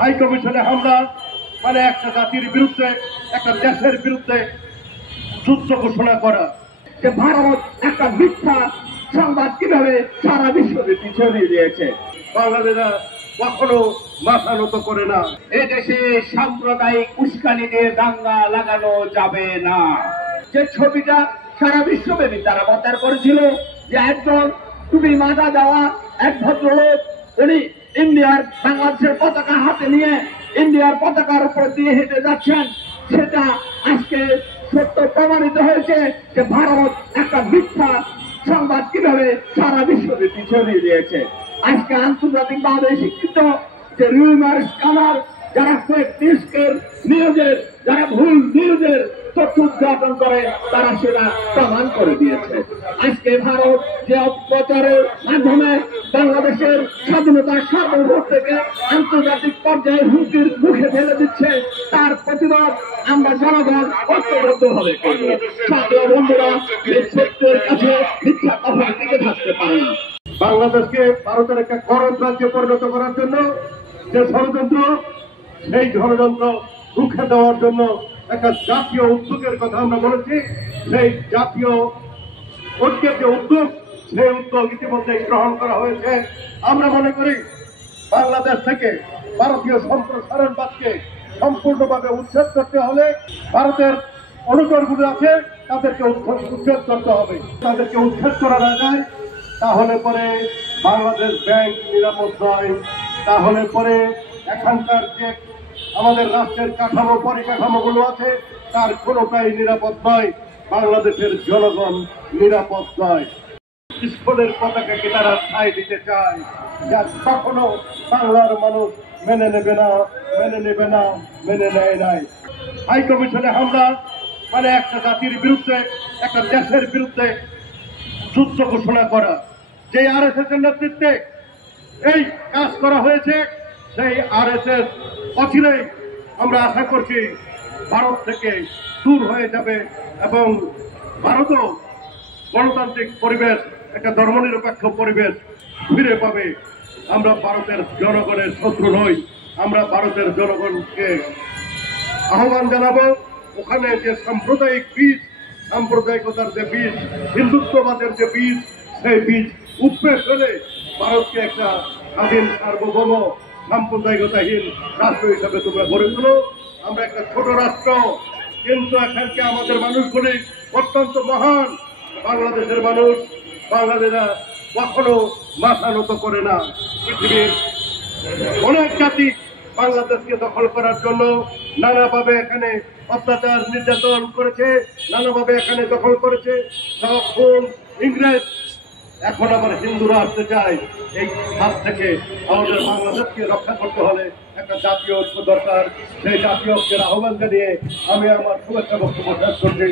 High কমিশনে হামলা মানে একটা জাতির বিরুদ্ধে, একটা দেশের বিরুদ্ধে যুদ্ধ ঘোষণা করা। যে ভারত একটা মিথ্যা সংবাদ কিভাবে সারা বিশ্বব্যাপী ছড়িয়ে দিয়েছে। বাংলাদেশরা কখনো মাথা নত করে না। এদেশে সাম্প্রদায়িক উস্কানি দিয়ে দাঙ্গা লাগানো যাবে না। যে ছবিটা সারা বিশ্বব্যাপী তারা প্রচার করেছিল যে একজন টুপি মাথা দেওয়া এক ভদ্রলোক, উনি ইন্ডিয়ার বাংলাদেশের পতাকা হাতে নিয়ে ইন্ডিয়ার পতাকার উপর দিয়ে হেঁটে যাচ্ছেন, সেটা আজকে সত্য প্রমাণিত হয়েছে যে ভারত একটা মিথ্যা সংবাদ কিভাবে সারা বিশ্বব্যাপী ছড়িয়ে দিয়েছে। আজকে আন্তর্জাতিকভাবে স্বীকৃত যে রিউমার্স কামার, যারা ফেক নিউজকে নিউজের, যারা ভুল নিউজের তথ্য উদ্ঘাটন করে, তারা সেটা প্রমাণ করে দিয়েছে। আজকে ভারত যে অপপ্রচারের মাধ্যমে বাংলাদেশের স্বাধীনতার সার্বভৌমত্বকে আন্তর্জাতিক পর্যায়ে হুমকির মুখে ফেলে দিচ্ছে, তার প্রতিবাদ আমরা জনগণ ঐক্যবদ্ধভাবে করব। সাধারণ বন্ধুরা এই সত্যের কাছে মিথ্যা কথা টিকে থাকতে পারে না। বাংলাদেশকে ভারতের একটা গরম রাজ্যে পরিণত করার জন্য যে ষড়যন্ত্র, সেই ষড়যন্ত্র রুখে দেওয়ার জন্য একটা জাতীয় উদ্যোগের কথা আমরা বলেছি। সেই জাতীয় ঐক্যের যে উদ্যোগ, সেই উদ্যোগ ইতিমধ্যে গ্রহণ করা হয়েছে। আমরা মনে করি বাংলাদেশ থেকে ভারতীয় সম্প্রসারণবাদকে সম্পূর্ণভাবে উচ্ছেদ করতে হলে ভারতের অনুচরগুলো আছে তাদেরকে উচ্ছেদ করতে হবে। তাদেরকে উচ্ছেদ করা না যায় তাহলে পরে বাংলাদেশ ব্যাংক নিরাপদ নয়, তাহলে পরে এখানকার যে আমাদের রাষ্ট্রের কাঠামো পরিকাঠামোগুলো আছে তার কোনোটাই নিরাপদ নয়। বাংলাদেশের জনগণ নিরাপদ নয়। স্কুলের পতাকাকে তারা ঠাঁই দিতে চায়, যা কখনো বাংলার মানুষ মেনে নেবে না, মেনে নেয় নাই। হাই কমিশনে হামলা মানে একটা জাতির বিরুদ্ধে, একটা দেশের বিরুদ্ধে যুদ্ধ ঘোষণা করা। যে আরএসএস এর নেতৃত্বে এই কাজ করা হয়েছে, সেই আরএসএস অচিরেই আমরা আশা করছি ভারত থেকে দূর হয়ে যাবে এবং ভারতও গণতান্ত্রিক পরিবেশ, একটা ধর্মনিরপেক্ষ পরিবেশ ফিরে পাবে। আমরা ভারতের জনগণের শত্রু নই। আমরা ভারতের জনগণকে আহ্বান জানাবো, ওখানে যে সাম্প্রদায়িক বীজ, সাম্প্রদায়িকতার যে বীজ, হিন্দুত্ববাদের যে বীজ, সেই বীজ উপড়ে ফেলে ভারতকে একটা স্বাধীন, সার্বভৌম, সাম্প্রদায়িকতাহীন রাষ্ট্র হিসাবে তোমরা গড়ে তোলো। আমরা একটা ছোট রাষ্ট্র, কিন্তু এখানকে আমাদের মানুষগুলি অত্যন্ত মহান। বাংলাদেশের মানুষ, বাংলাদেশরা কখনো মাথা নত করে না। পৃথিবীর অনেক জাতি বাংলাদেশকে দখল করার জন্য নানাভাবে এখানে অত্যাচার নির্যাতন করেছে, নানাভাবে এখানে দখল করেছে। তখন ইংরেজ, এখন আবার হিন্দুরা আসতে চায়। এই হাত থেকে আমাদের বাংলাদেশকে রক্ষা করতে হলে একটা জাতীয় ঐক্য দরকার। সেই জাতীয় ঐক্যের আহ্বান জানিয়ে আমি আমার শুভেচ্ছা বক্তব্য শেষ করছি।